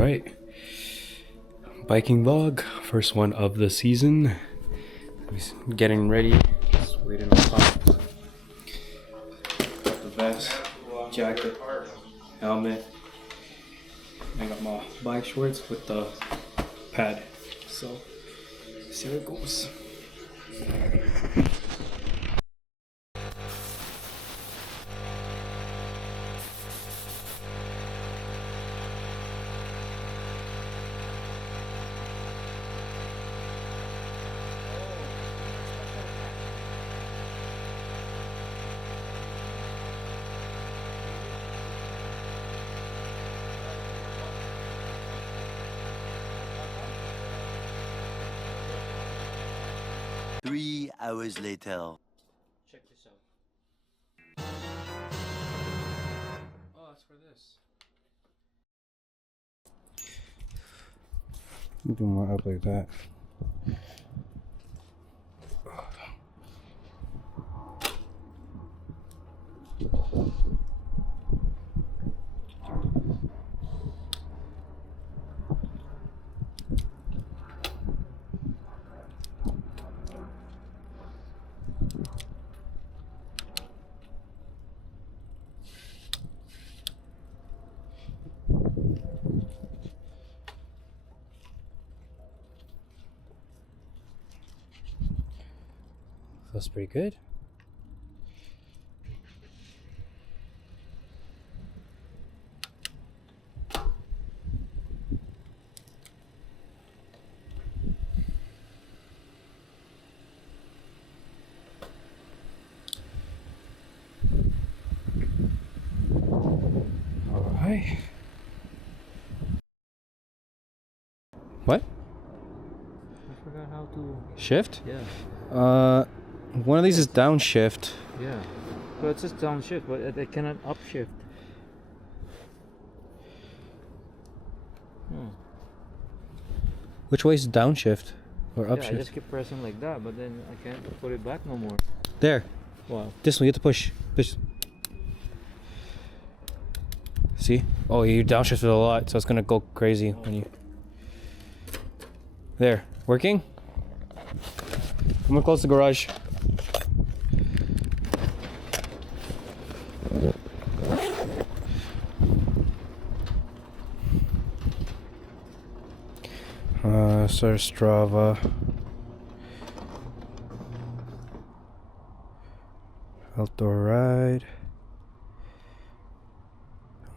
Alright, biking vlog, first one of the season. Getting ready, just waiting on top. Got the vest, jacket, helmet. I got my bike shorts with the pad. So, see how it goes. Three hours later. Check this out. Oh, it's for this. Do more up like that. Feels pretty good. All right. What? I forgot how to. Shift? Yeah. One of these is downshift. Yeah. But it's just downshift, but it cannot upshift. Which way is downshift or Yeah, I upshift? just keep pressing like that, but then I can't put it back no more. There. Wow. This one, you have to push. Push. See? Oh, you downshifted a lot, so it's gonna go crazy when you. There. Working? I'm gonna close the garage. So Strava. Outdoor ride.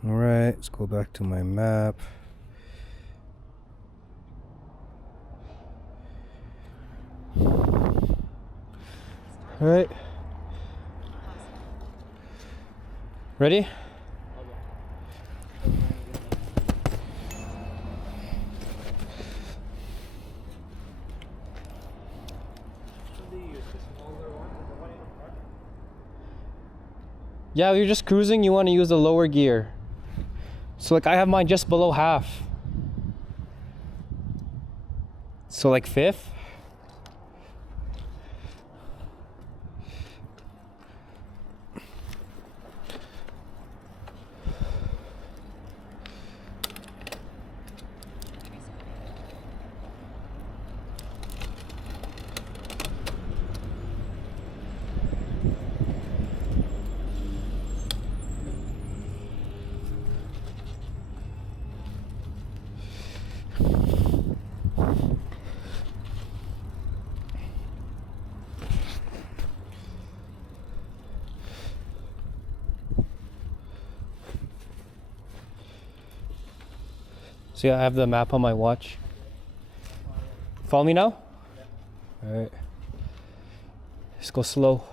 Alright, let's go back to my map. Alright. Ready? Yeah, you're just cruising, you want to use the lower gear. So like I have mine just below half. So like fifth. See, I have the map on my watch. Follow me now? Alright. Let's go slow.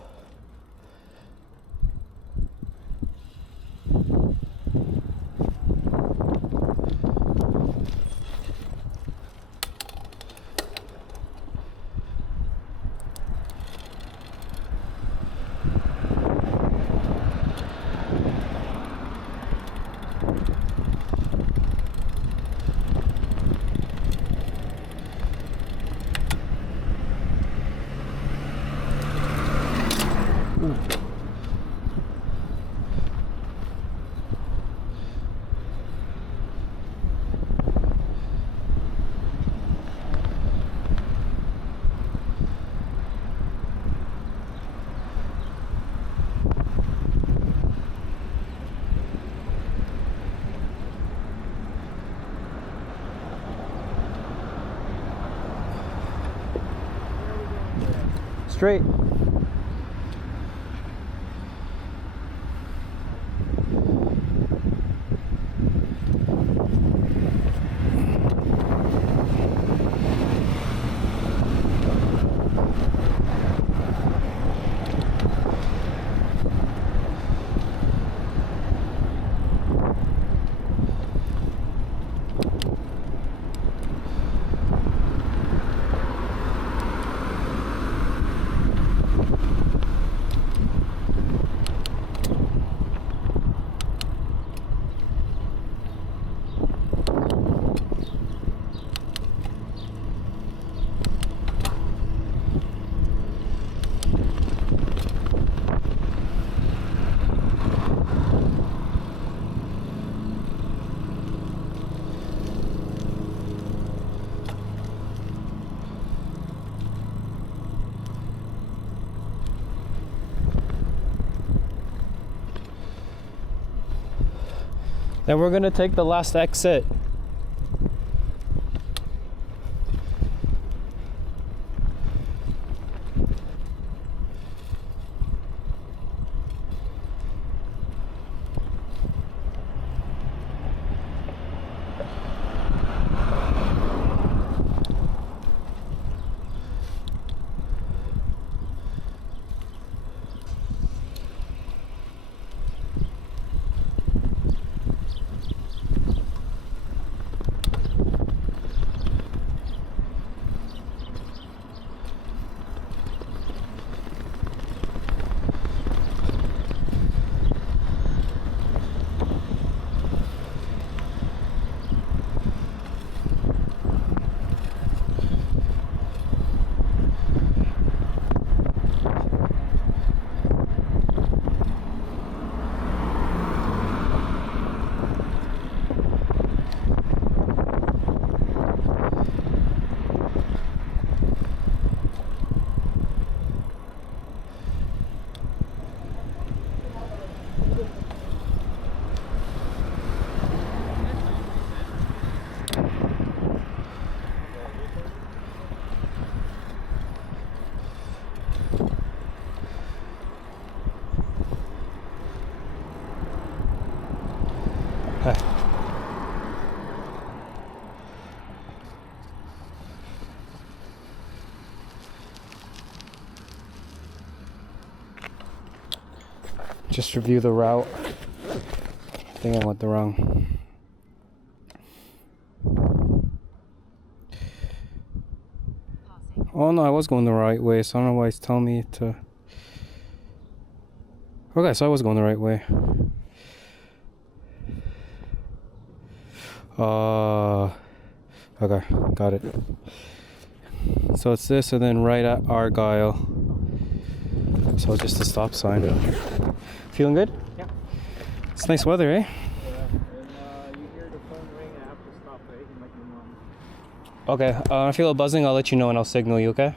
straight. Then we're gonna take the last exit. Just review the route. I think I went the wrong. Oh no, I was going the right way, so I don't know why it's telling me to. Okay, so I was going the right way. Okay, got it. So it's this and then right at Argyle. So just a stop sign. Feeling good? Yeah. It's nice weather, eh? Yeah, and you hear the phone ring, I have to stop, right? You might be wrong. Okay, if I feel a buzzing, I'll let you know and I'll signal you, okay?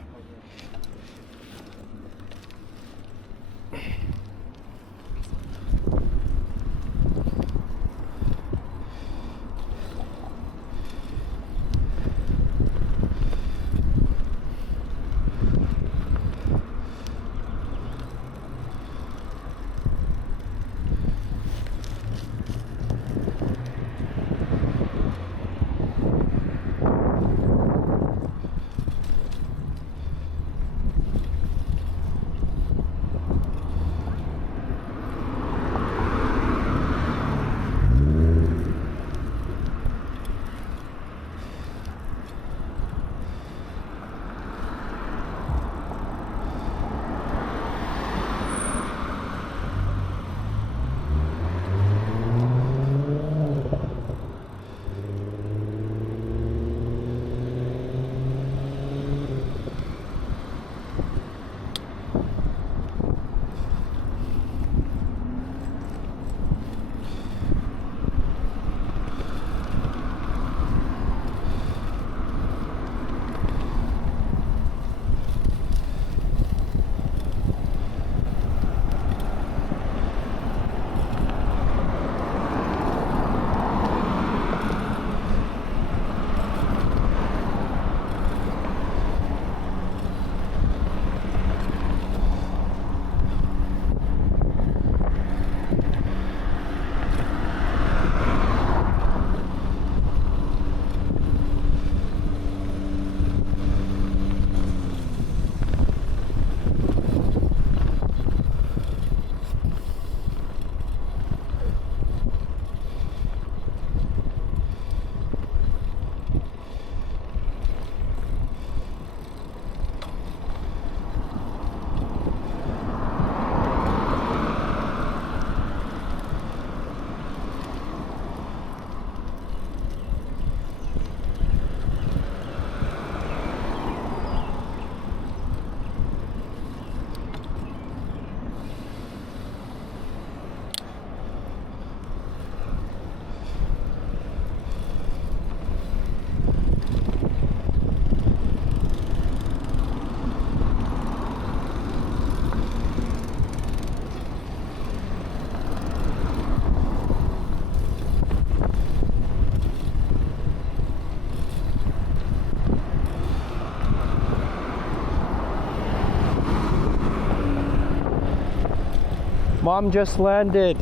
Mom just landed.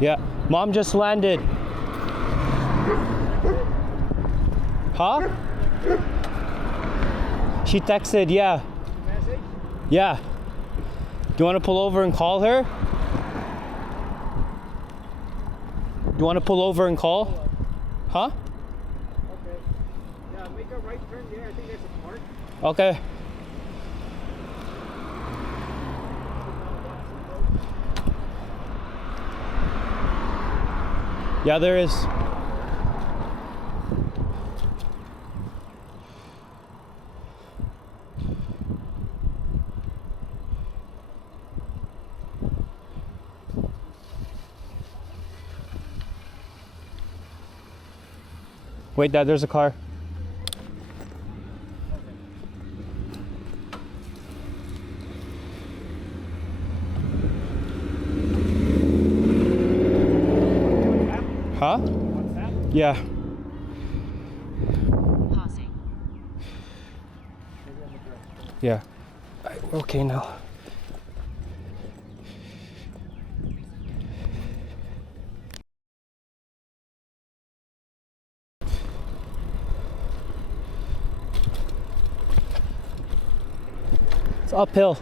Yeah, Mom just landed. Huh? She texted, yeah. Message? Yeah. Do you want to pull over and call her? Do you want to pull over and call? Huh? Okay. Yeah, make a right turn there. I think there's a park. Okay. Yeah, there is. Wait, Dad, there's a car. Huh? What's that? Yeah. Pausing. Yeah. Alright, we're okay now. It's uphill.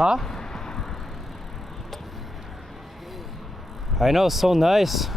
Huh? I know, so nice.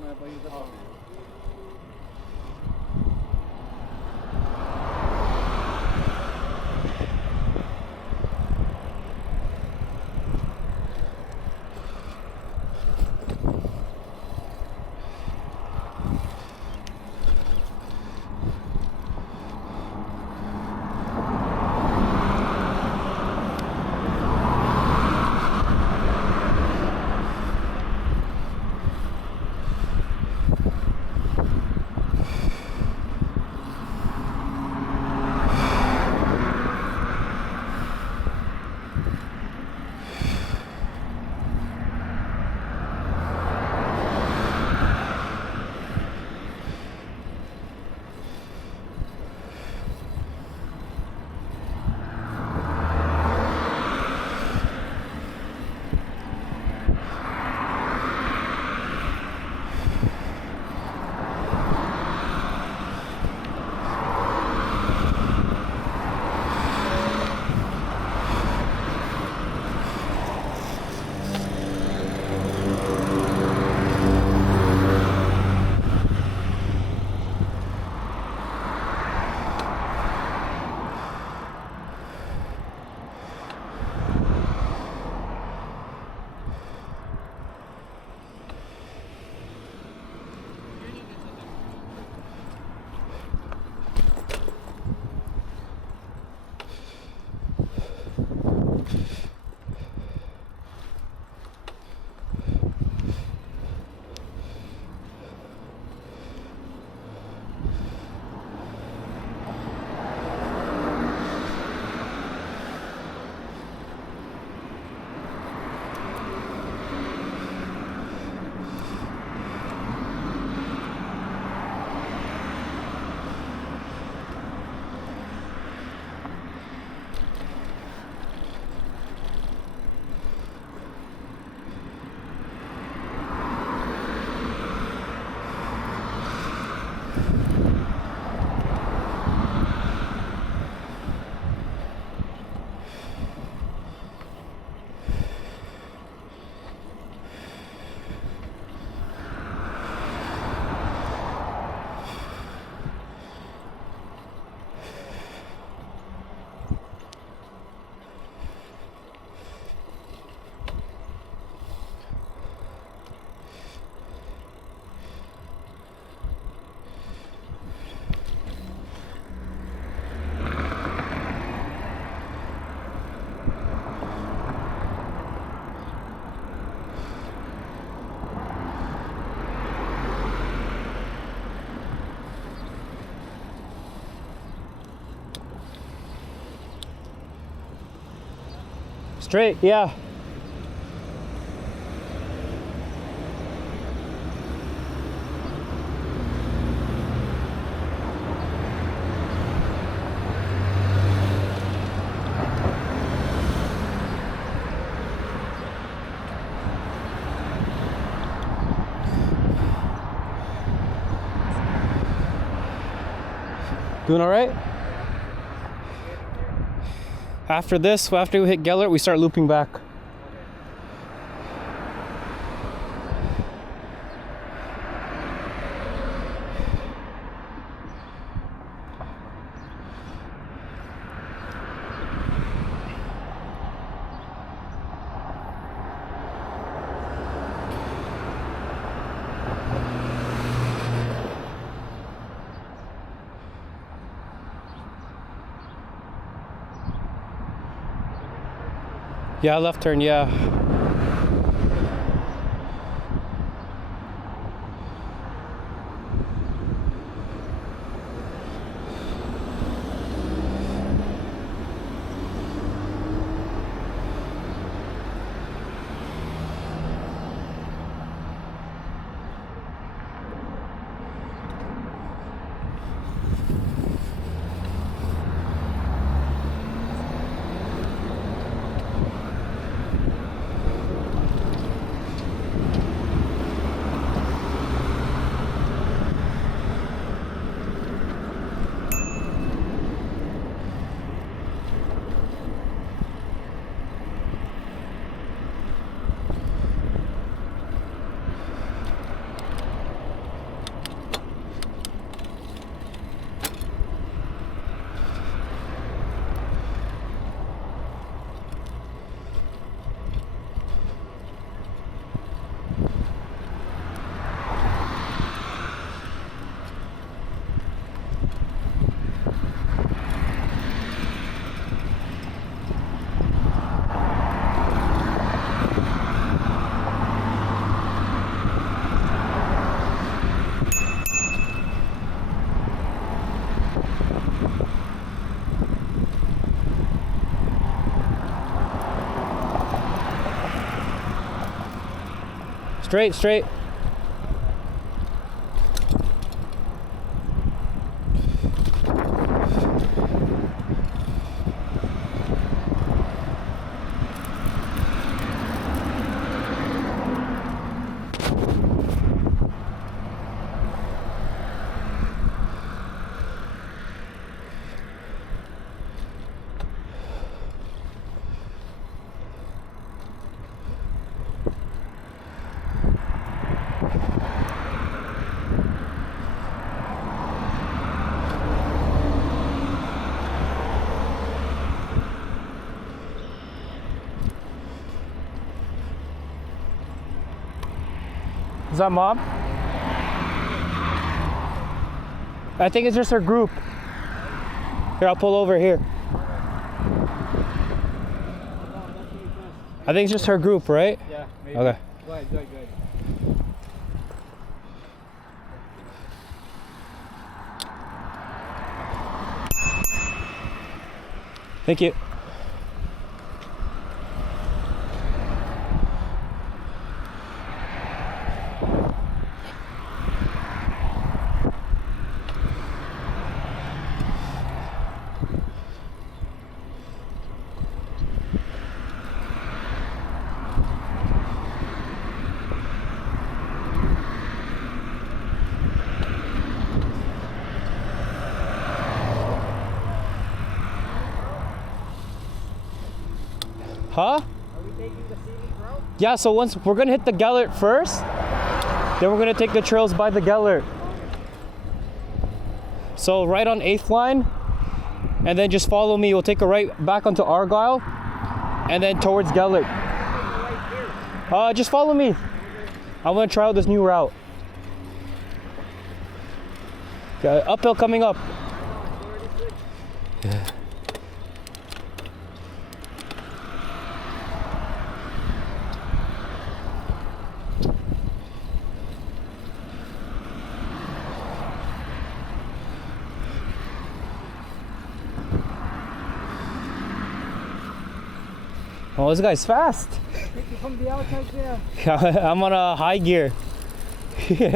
may pa yung dapat. Straight, yeah. Doing all right? After this, after we hit Gellert, we start looping back. Yeah, left turn, yeah. Straight, straight. Is that Mom? I think it's just her group. Here, I'll pull over here. I think it's just her group, right? Yeah, maybe. Okay. Go ahead, go ahead, go ahead. Thank you. Huh? Are we taking the scenic route? Yeah, so once we're gonna hit the Gellert first, then we're gonna take the trails by the Gellert. So right on 8th line, and then just follow me. We'll take a right back onto Argyle, and then towards Gellert. Just follow me. I'm gonna try out this new route. Okay, uphill coming up. Yeah. Oh, this guy's fast. Take you from the outside there. I'm on a high gear. You're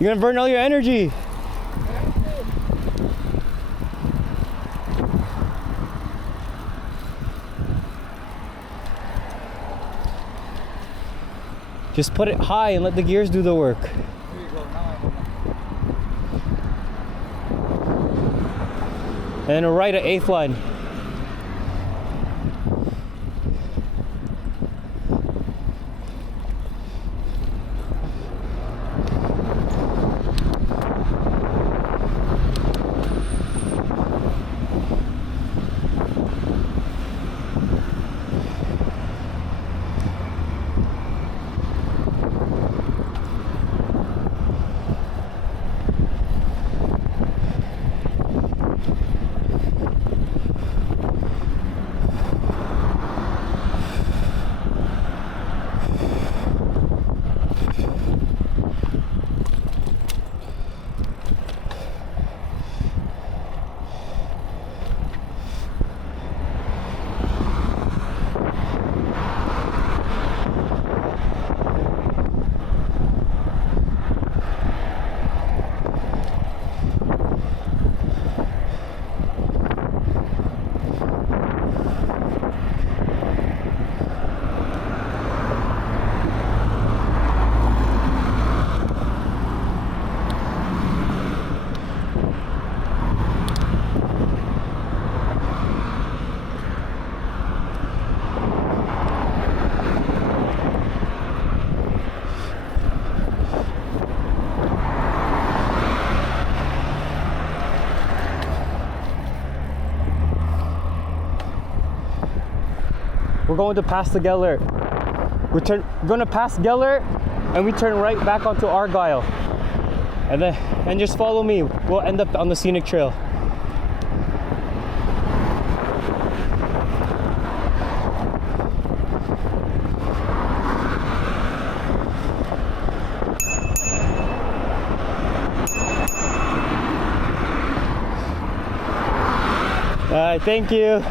gonna burn all your energy. Just put it high and let the gears do the work. Here you go, now I know. And a right at 8th line. We're going to pass the Gellert. We're gonna pass Gellert and we turn right back onto Argyle. And just follow me. We'll end up on the scenic trail. All right, thank you.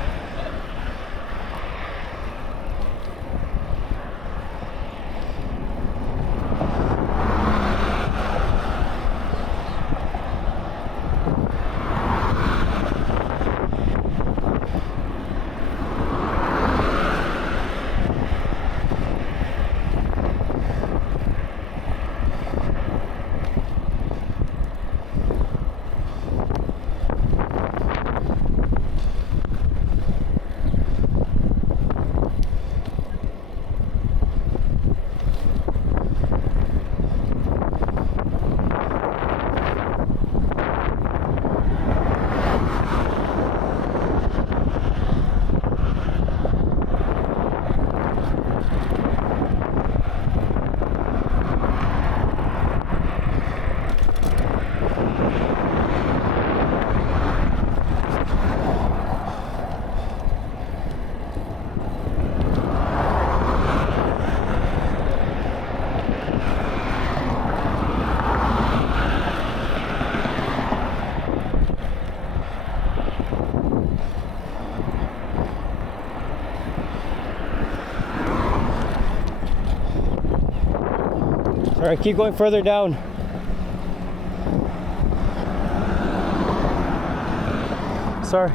All right, keep going further down. Sorry.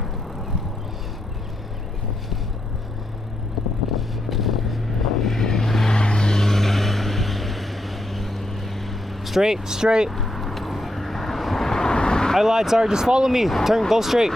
Straight, straight. I lied, sorry, just follow me. Turn, go straight.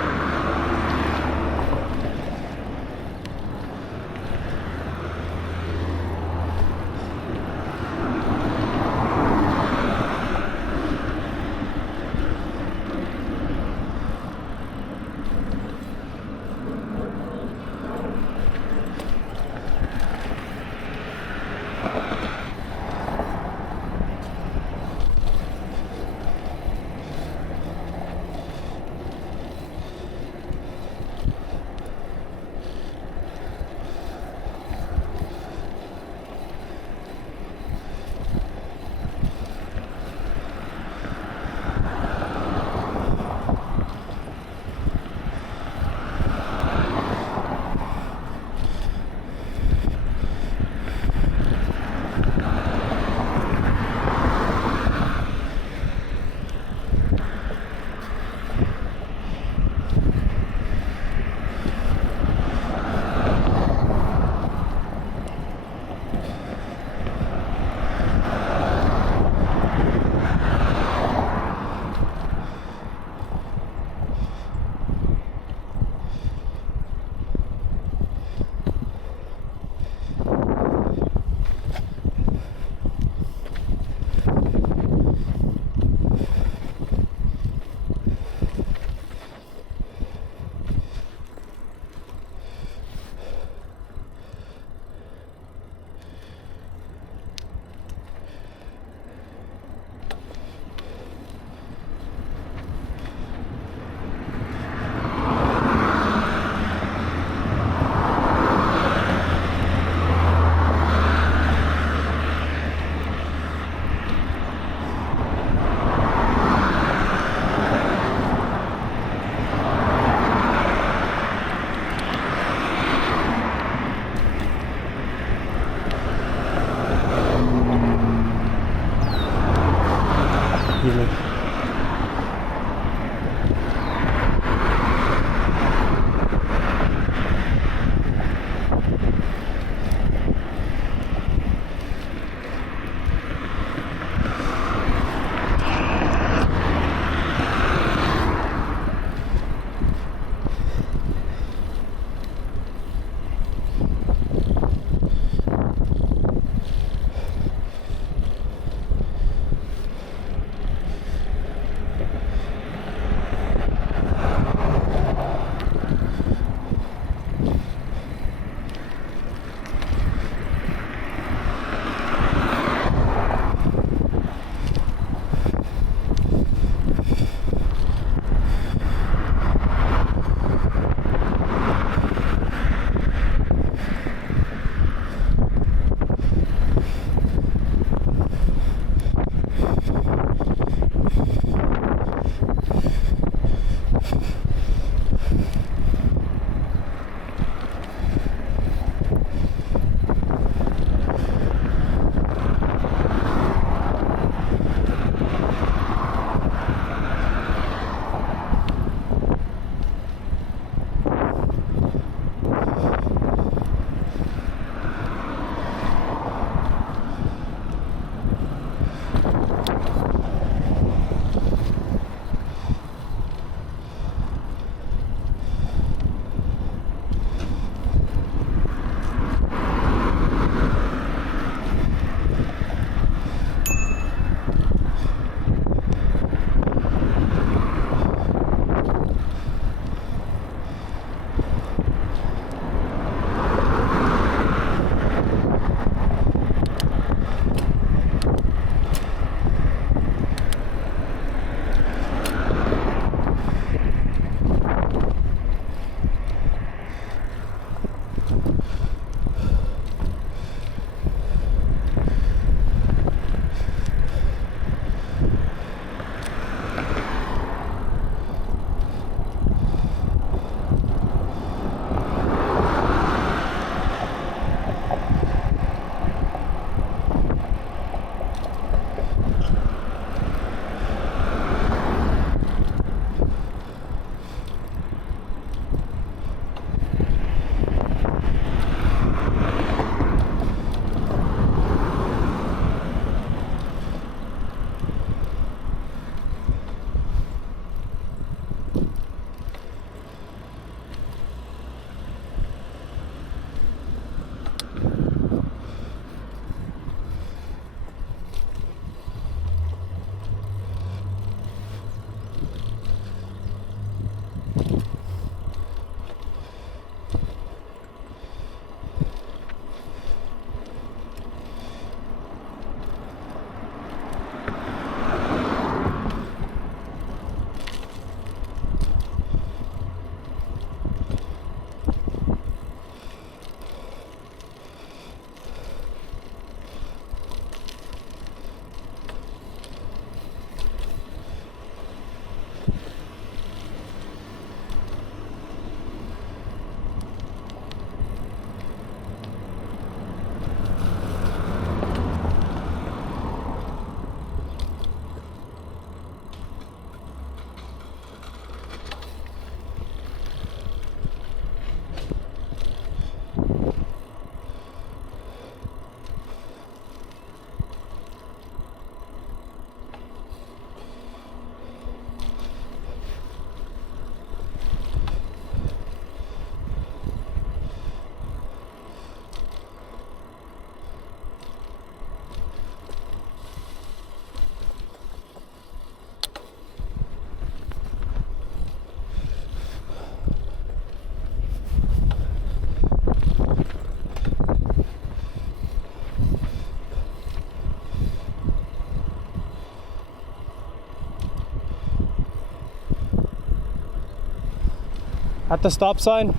At the stop sign.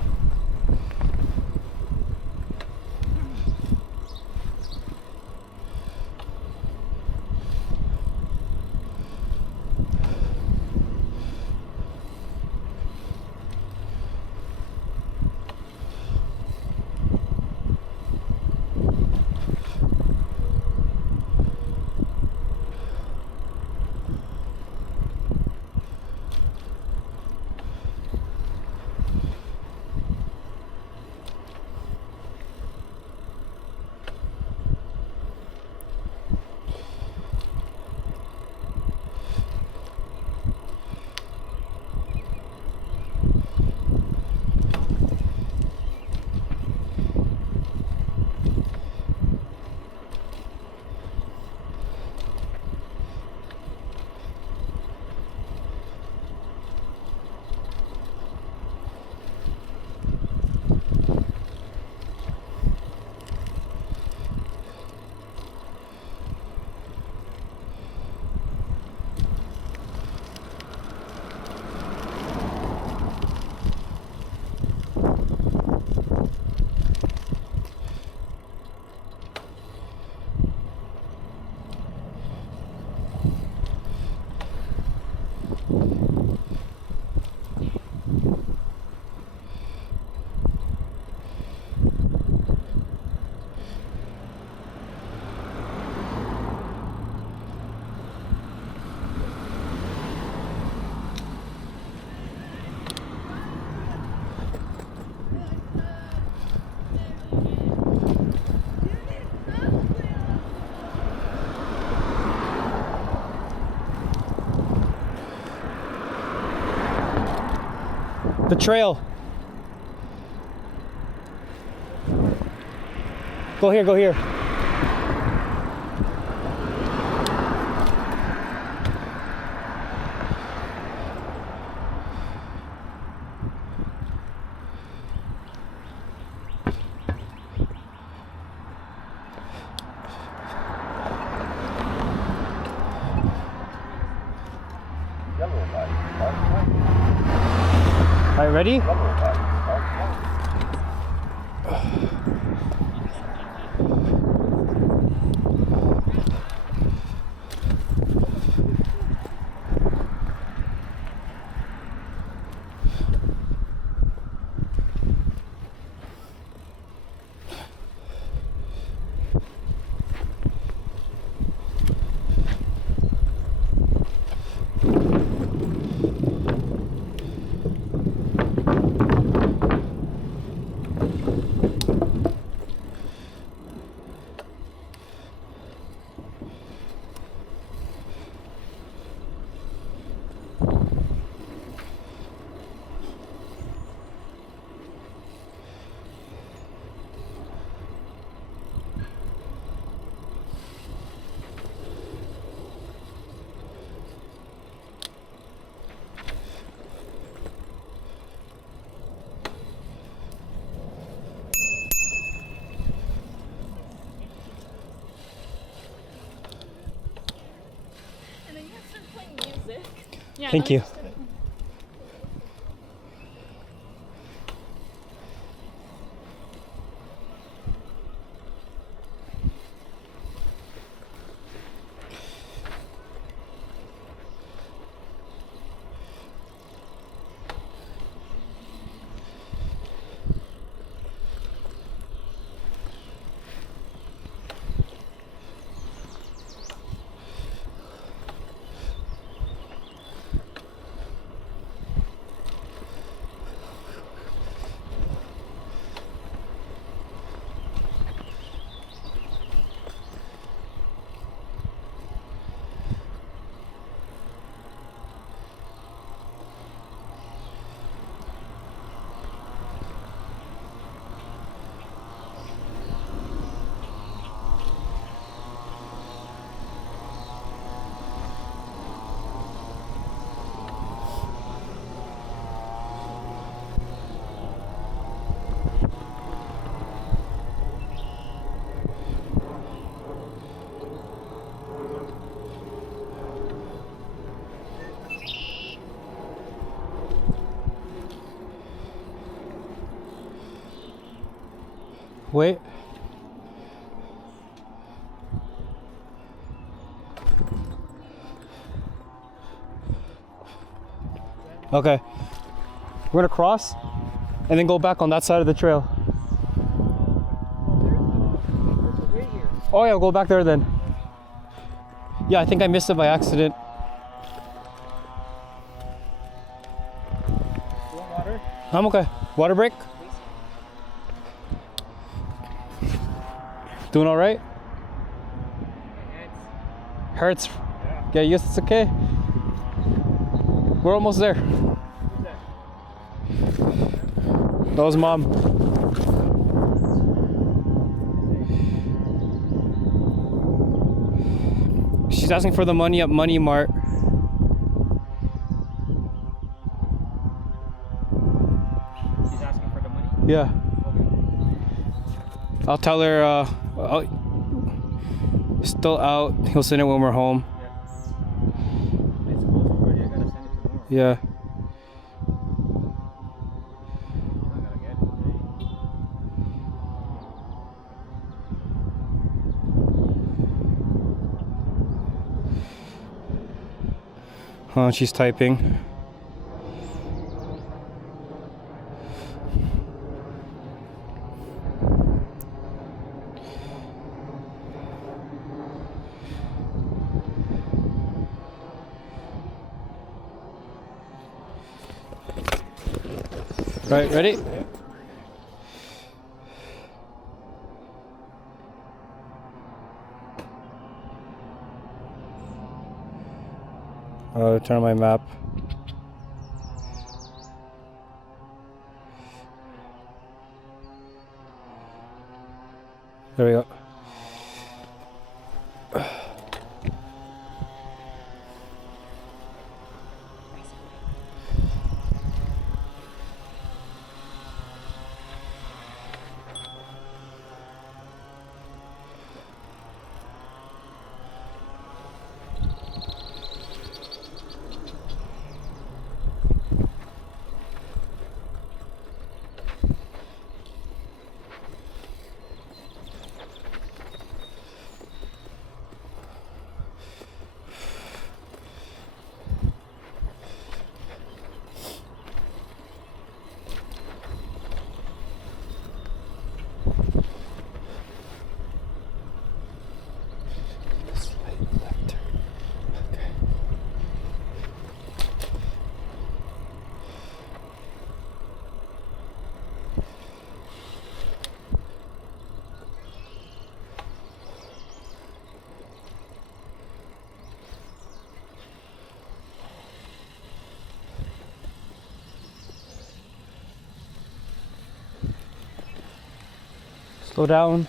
The trail. Go here, go here. All right, ready? Thank you. Wait. Okay. We're gonna cross and then go back on that side of the trail. There's a way here. Oh yeah, go back there then. Yeah, I think I missed it by accident. You want water? I'm okay. Water break? Doing all right? My hands. Hurts. Yeah. Yeah, yes, it's okay. We're almost there. Who's that? That was mom. She's asking for the money at Money Mart. She's asking for the money? Yeah. Okay. I'll tell her still out. He'll send it when we're home. Yeah. It's closed already. I gotta send it tomorrow. Yeah. I gotta get it today. She's typing. Right, ready? Turn on my map. There we go. Slow down.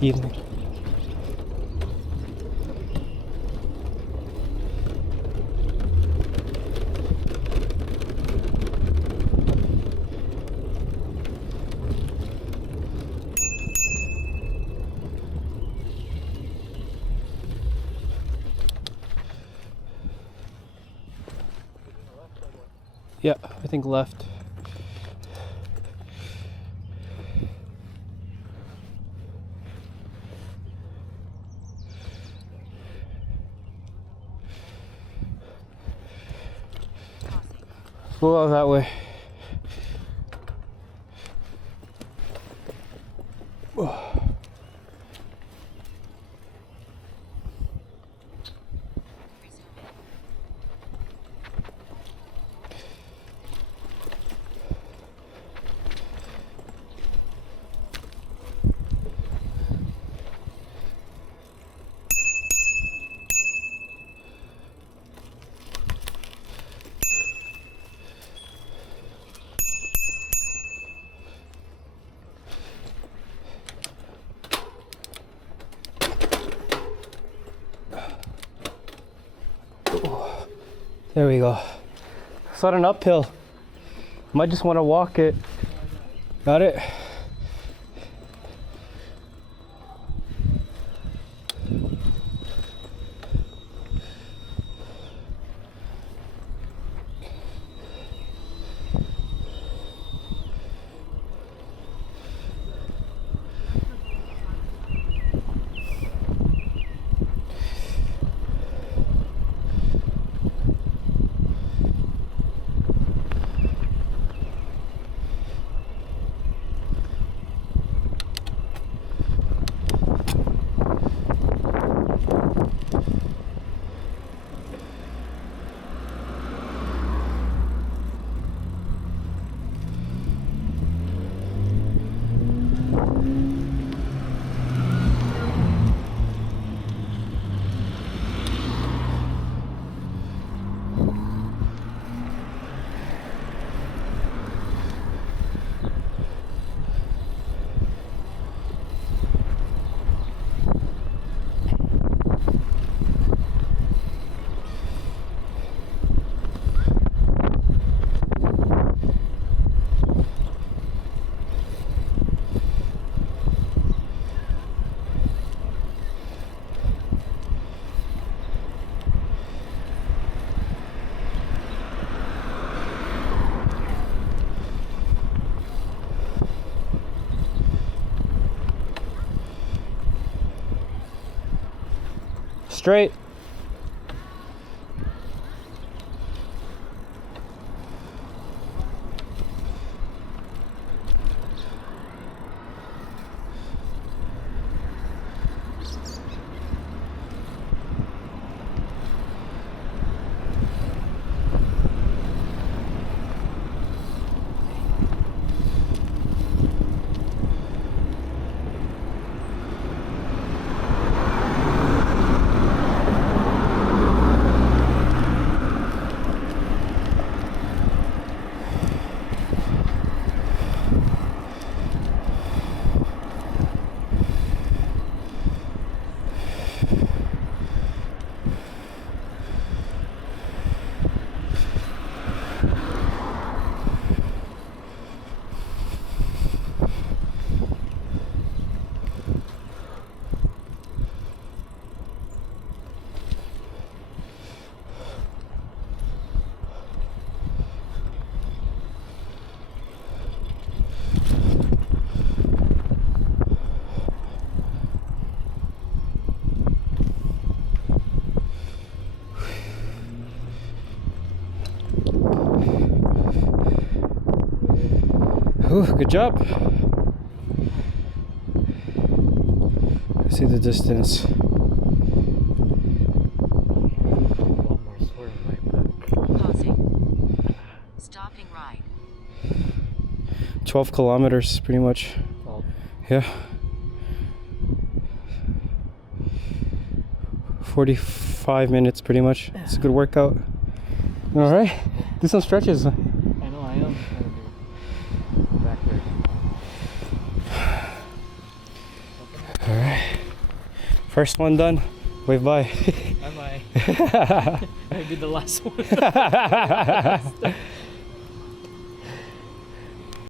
Evening. Yeah, I think left. Go out that way. There we go. It's not an uphill. Might just want to walk it. Got it? Straight. Ooh, good job. See the distance. One more swerve right back. Pausing. Stopping right. 12 kilometers, pretty much. Oh, Yeah. 45 minutes, pretty much. It's a good workout. All right, do some stretches. I know I am. Back there. All right, first one done. Wave bye. Bye bye. Maybe the last one.